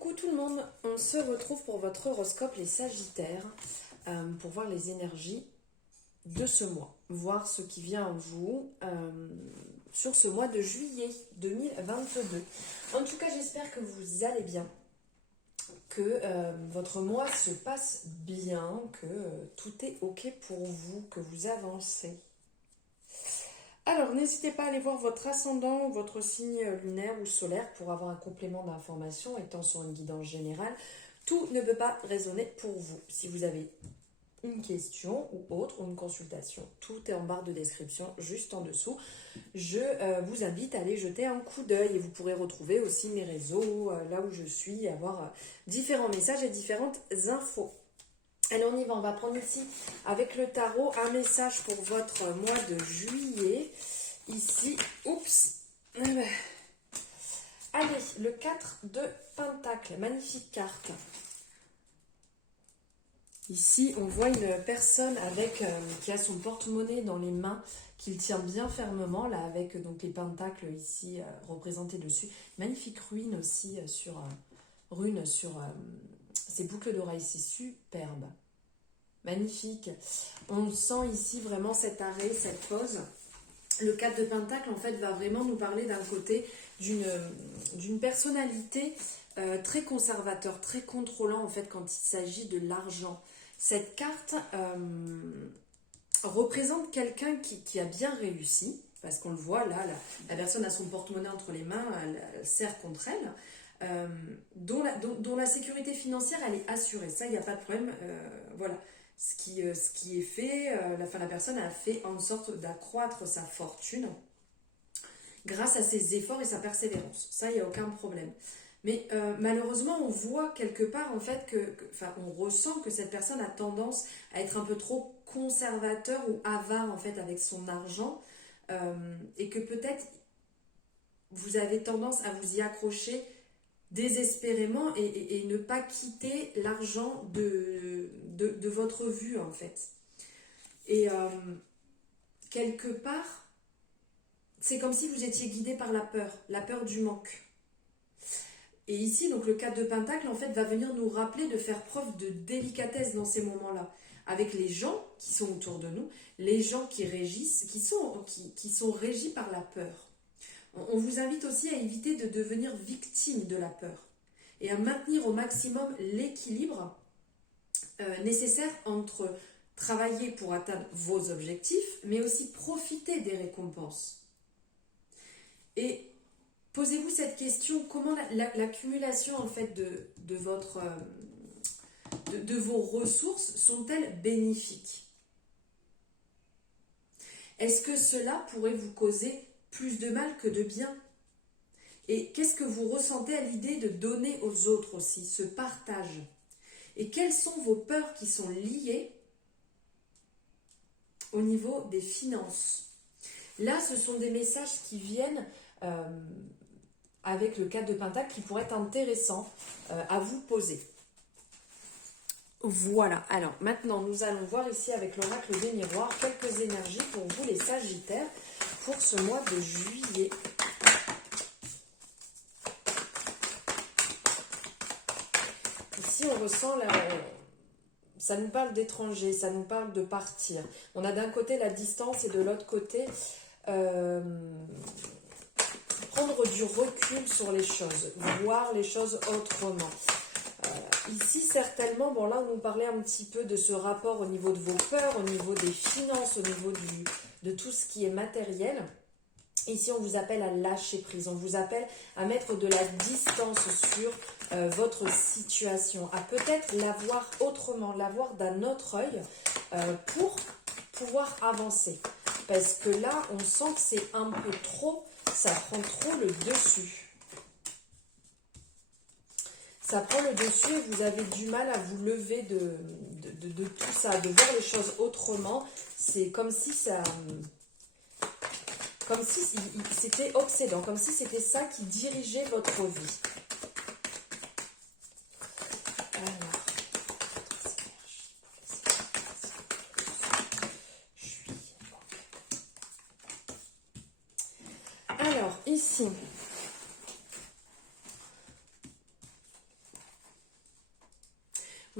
Coucou tout le monde, on se retrouve pour votre horoscope les Sagittaires pour voir les énergies de ce mois, voir ce qui vient à vous sur ce mois de juillet 2022. En tout cas, j'espère que vous allez bien, que votre mois se passe bien, que tout est ok pour vous, que vous avancez. Alors, n'hésitez pas à aller voir votre ascendant ou votre signe lunaire ou solaire pour avoir un complément d'information étant sur une guidance générale. Tout ne peut pas résonner pour vous. Si vous avez une question ou autre, ou une consultation, tout est en barre de description juste en dessous. Je vous invite à aller jeter un coup d'œil et vous pourrez retrouver aussi mes réseaux, là où je suis, avoir différents messages et différentes infos. Allez, on y va, on va prendre ici avec le tarot un message pour votre mois de juillet. Ici, oups. Allez, le 4 de Pentacle, magnifique carte. Ici, on voit une personne avec qui a son porte-monnaie dans les mains, qu'il tient bien fermement, là, avec donc les pentacles ici représentés dessus. Magnifique ruine aussi rune sur ces boucles d'oreilles, c'est superbe. Magnifique. On sent ici vraiment cet arrêt, cette pause. Le 4 de Pentacle, en fait, va vraiment nous parler d'un côté d'une personnalité très conservateur, très contrôlant, en fait, quand il s'agit de l'argent. Cette carte représente quelqu'un qui a bien réussi, parce qu'on le voit là, la personne a son porte-monnaie entre les mains, elle serre contre elle, dont la sécurité financière, elle est assurée. Ça, il n'y a pas de problème. Voilà. Ce qui est fait, la personne a fait en sorte d'accroître sa fortune grâce à ses efforts et sa persévérance. Ça, il n'y a aucun problème. Mais malheureusement, on voit quelque part, en fait, on ressent que cette personne a tendance à être un peu trop conservateur ou avare, en fait, avec son argent, et que peut-être vous avez tendance à vous y accrocher désespérément et ne pas quitter l'argent de votre vue, en fait. Et quelque part, c'est comme si vous étiez guidé par la peur du manque. Et ici, donc le 4 de Pentacle, en fait, va venir nous rappeler de faire preuve de délicatesse dans ces moments-là, avec les gens qui sont autour de nous, les gens qui régissent, qui sont régis par la peur. On vous invite aussi à éviter de devenir victime de la peur et à maintenir au maximum l'équilibre nécessaire entre travailler pour atteindre vos objectifs, mais aussi profiter des récompenses. Et posez-vous cette question, comment l'accumulation en fait de vos ressources sont-elles bénéfiques? Est-ce que cela pourrait vous causer plus de mal que de bien? Et qu'est-ce que vous ressentez à l'idée de donner aux autres aussi, ce partage? Et quelles sont vos peurs qui sont liées au niveau des finances? Là, ce sont des messages qui viennent avec le 4 de Pentacle qui pourraient être intéressants à vous poser. Voilà, alors maintenant nous allons voir ici avec l'oracle des miroirs quelques énergies pour vous les Sagittaires pour ce mois de juillet. Ici on ressent ça nous parle d'étrangers, ça nous parle de partir. On a d'un côté la distance et de l'autre côté prendre du recul sur les choses, voir les choses autrement. Ici, certainement, bon là, on nous parlait un petit peu de ce rapport au niveau de vos peurs, au niveau des finances, au niveau de tout ce qui est matériel. Ici, on vous appelle à lâcher prise, on vous appelle à mettre de la distance sur votre situation, à peut-être la voir autrement, la voir d'un autre œil pour pouvoir avancer. Parce que là, on sent que c'est un peu trop, ça prend trop le dessus. Ça prend le dessus et vous avez du mal à vous lever de tout ça, de voir les choses autrement. C'est comme si c'était obsédant, comme si c'était ça qui dirigeait votre vie. Alors, ici...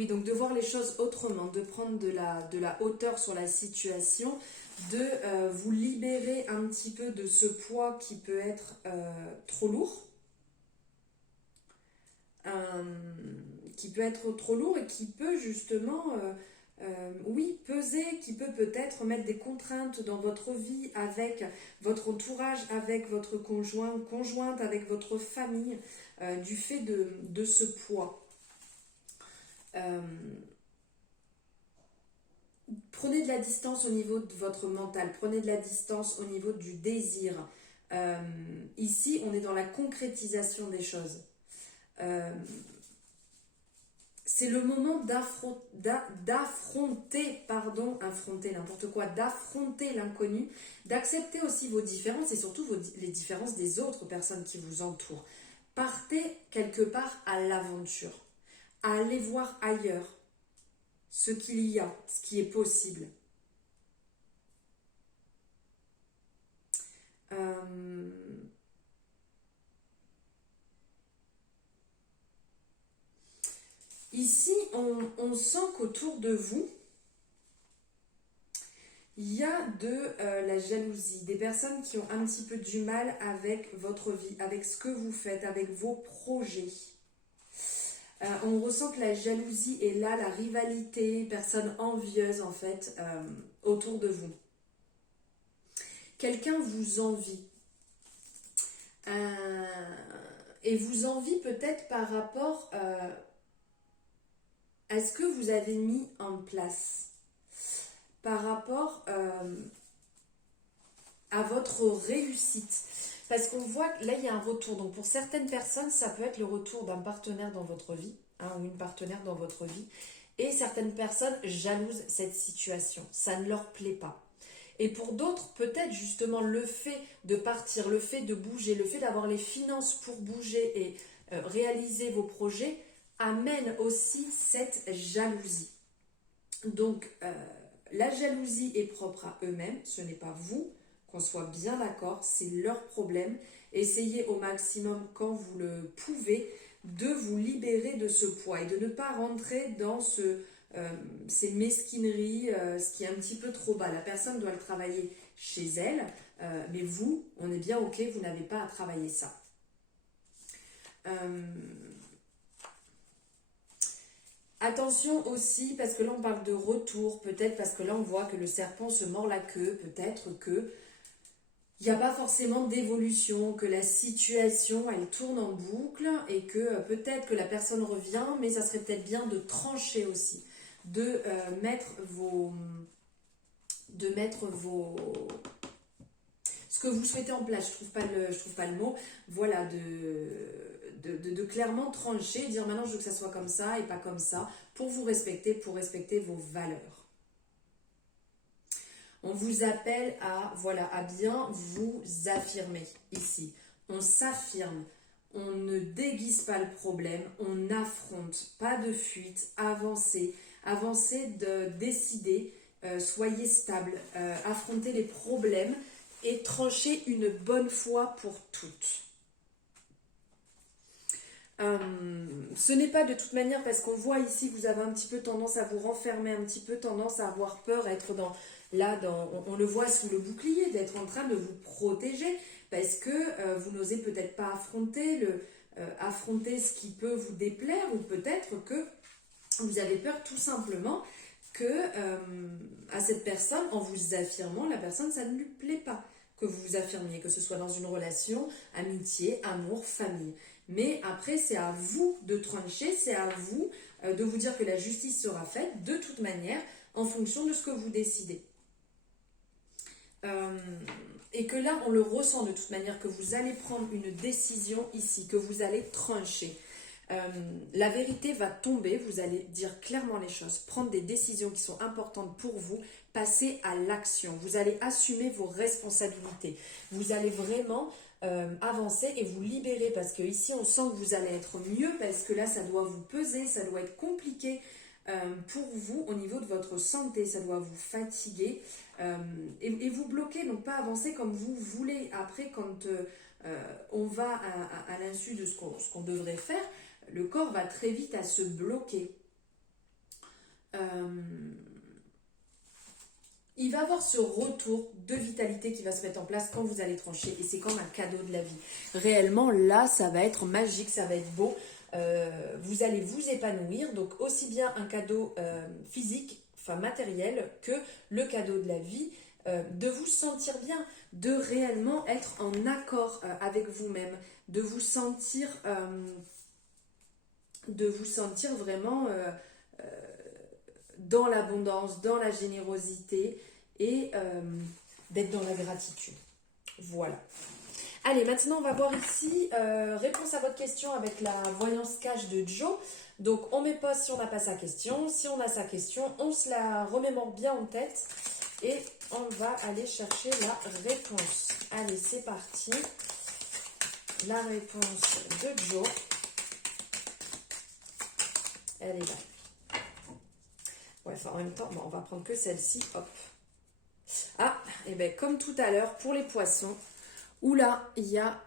Oui, donc de voir les choses autrement, de prendre de la hauteur sur la situation, de vous libérer un petit peu de ce poids qui peut être trop lourd, qui peut être trop lourd et qui peut justement, oui, peser, qui peut peut-être mettre des contraintes dans votre vie avec votre entourage, avec votre conjoint ou conjointe, avec votre famille, du fait de ce poids. Prenez de la distance au niveau de votre mental, prenez de la distance au niveau du désir. Ici, on est dans la concrétisation des choses. C'est le moment d'affronter l'inconnu, d'accepter aussi vos différences et surtout les différences des autres personnes qui vous entourent. Partez quelque part à l'aventure, à aller voir ailleurs ce qu'il y a, ce qui est possible. Ici, on sent qu'autour de vous, il y a de la jalousie, des personnes qui ont un petit peu du mal avec votre vie, avec ce que vous faites, avec vos projets. On ressent que la jalousie est là, la rivalité, personne envieuse en fait, autour de vous. Quelqu'un vous envie. Et vous envie peut-être par rapport à ce que vous avez mis en place. Par rapport à votre réussite. Parce qu'on voit que là, il y a un retour. Donc, pour certaines personnes, ça peut être le retour d'un partenaire dans votre vie, ou une partenaire dans votre vie. Et certaines personnes jalousent cette situation. Ça ne leur plaît pas. Et pour d'autres, peut-être justement le fait de partir, le fait de bouger, le fait d'avoir les finances pour bouger et réaliser vos projets, amène aussi cette jalousie. Donc, la jalousie est propre à eux-mêmes, ce n'est pas vous, qu'on soit bien d'accord, c'est leur problème. Essayez au maximum, quand vous le pouvez, de vous libérer de ce poids et de ne pas rentrer dans ces mesquineries, ce qui est un petit peu trop bas. La personne doit le travailler chez elle, mais vous, on est bien ok, vous n'avez pas à travailler ça. Attention aussi, parce que là on parle de retour, peut-être parce que là on voit que le serpent se mord la queue, peut-être que il n'y a pas forcément d'évolution, que la situation elle tourne en boucle et que peut-être que la personne revient, mais ça serait peut-être bien de trancher aussi, de mettre vos... ce que vous souhaitez en place, je trouve pas le mot, voilà, de clairement trancher, dire maintenant je veux que ça soit comme ça et pas comme ça, pour vous respecter, pour respecter vos valeurs. On vous appelle à, voilà, à bien vous affirmer ici. On s'affirme, on ne déguise pas le problème, on affronte, pas de fuite, avancez, décider, soyez stable, affrontez les problèmes et tranchez une bonne fois pour toutes. Ce n'est pas de toute manière parce qu'on voit ici que vous avez un petit peu tendance à vous renfermer, un petit peu tendance à avoir peur, être on le voit sous le bouclier, d'être en train de vous protéger parce que vous n'osez peut-être pas affronter ce qui peut vous déplaire ou peut-être que vous avez peur tout simplement que à cette personne, en vous affirmant, la personne, ça ne lui plaît pas que vous vous affirmiez, que ce soit dans une relation, amitié, amour, famille. Mais après, c'est à vous de trancher, c'est à vous de vous dire que la justice sera faite de toute manière en fonction de ce que vous décidez. Et que là, on le ressent de toute manière, que vous allez prendre une décision ici, que vous allez trancher. La vérité va tomber, vous allez dire clairement les choses, prendre des décisions qui sont importantes pour vous, passer à l'action. Vous allez assumer vos responsabilités. Vous allez vraiment avancer et vous libérer parce que ici on sent que vous allez être mieux parce que là ça doit vous peser, ça doit être compliqué pour vous au niveau de votre santé, ça doit vous fatiguer et vous bloquer, donc pas avancer comme vous voulez. Après quand on va à l'insu de ce qu'on devrait faire, le corps va très vite à se bloquer. il va y avoir ce retour de vitalité qui va se mettre en place quand vous allez trancher. Et c'est comme un cadeau de la vie. Réellement, là, ça va être magique, ça va être beau. Vous allez vous épanouir. Donc, aussi bien un cadeau physique, enfin matériel, que le cadeau de la vie. De vous sentir bien, de réellement être en accord avec vous-même, de vous sentir vraiment dans l'abondance, dans la générosité et d'être dans la gratitude. Voilà. Allez, maintenant on va voir ici, réponse à votre question avec la voyance cash de Joe. Donc on met pas si on n'a pas sa question, si on a sa question, on se la remémore bien en tête et on va aller chercher la réponse. Allez, c'est parti. La réponse de Joe. Elle est là. Ouais, enfin, en même temps, bon, on va prendre que celle-ci. Hop. Ah, et bien comme tout à l'heure, pour les poissons, où là, il y a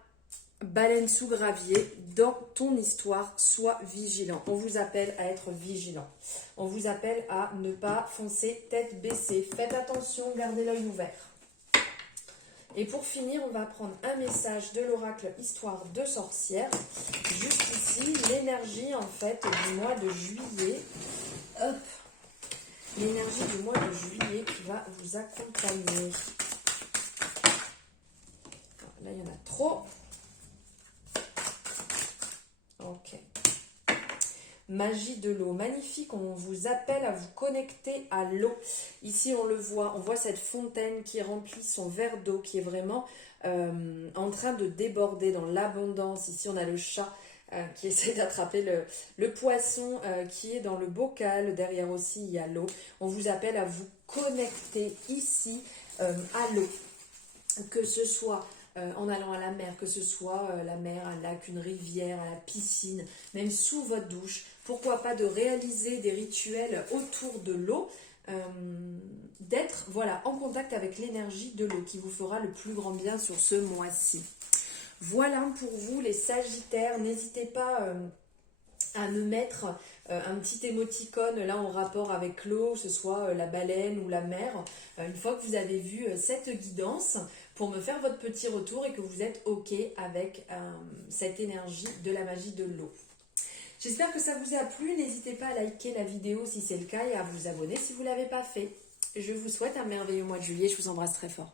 baleine sous gravier. Dans ton histoire, sois vigilant. On vous appelle à être vigilant. On vous appelle à ne pas foncer tête baissée. Faites attention, gardez l'œil ouvert. Et pour finir, on va prendre un message de l'oracle Histoire de sorcière. Juste ici, l'énergie en fait du mois de juillet. Hop. L'énergie du mois de juillet qui va vous accompagner. Là, il y en a trop. Ok. Magie de l'eau, magnifique, on vous appelle à vous connecter à l'eau. Ici on le voit, on voit cette fontaine qui remplit son verre d'eau, qui est vraiment en train de déborder dans l'abondance. Ici on a le chat qui essaie d'attraper le poisson qui est dans le bocal. Derrière aussi il y a l'eau. On vous appelle à vous connecter ici à l'eau. Que ce soit en allant à la mer, que ce soit la mer, un lac, une rivière, à la piscine, même sous votre douche. Pourquoi pas de réaliser des rituels autour de l'eau, d'être voilà, en contact avec l'énergie de l'eau qui vous fera le plus grand bien sur ce mois-ci. Voilà pour vous les Sagittaires, n'hésitez pas à me mettre un petit émoticône là en rapport avec l'eau, que ce soit la baleine ou la mer, une fois que vous avez vu cette guidance, pour me faire votre petit retour et que vous êtes OK avec cette énergie de la magie de l'eau. J'espère que ça vous a plu, n'hésitez pas à liker la vidéo si c'est le cas et à vous abonner si vous ne l'avez pas fait. Je vous souhaite un merveilleux mois de juillet, je vous embrasse très fort.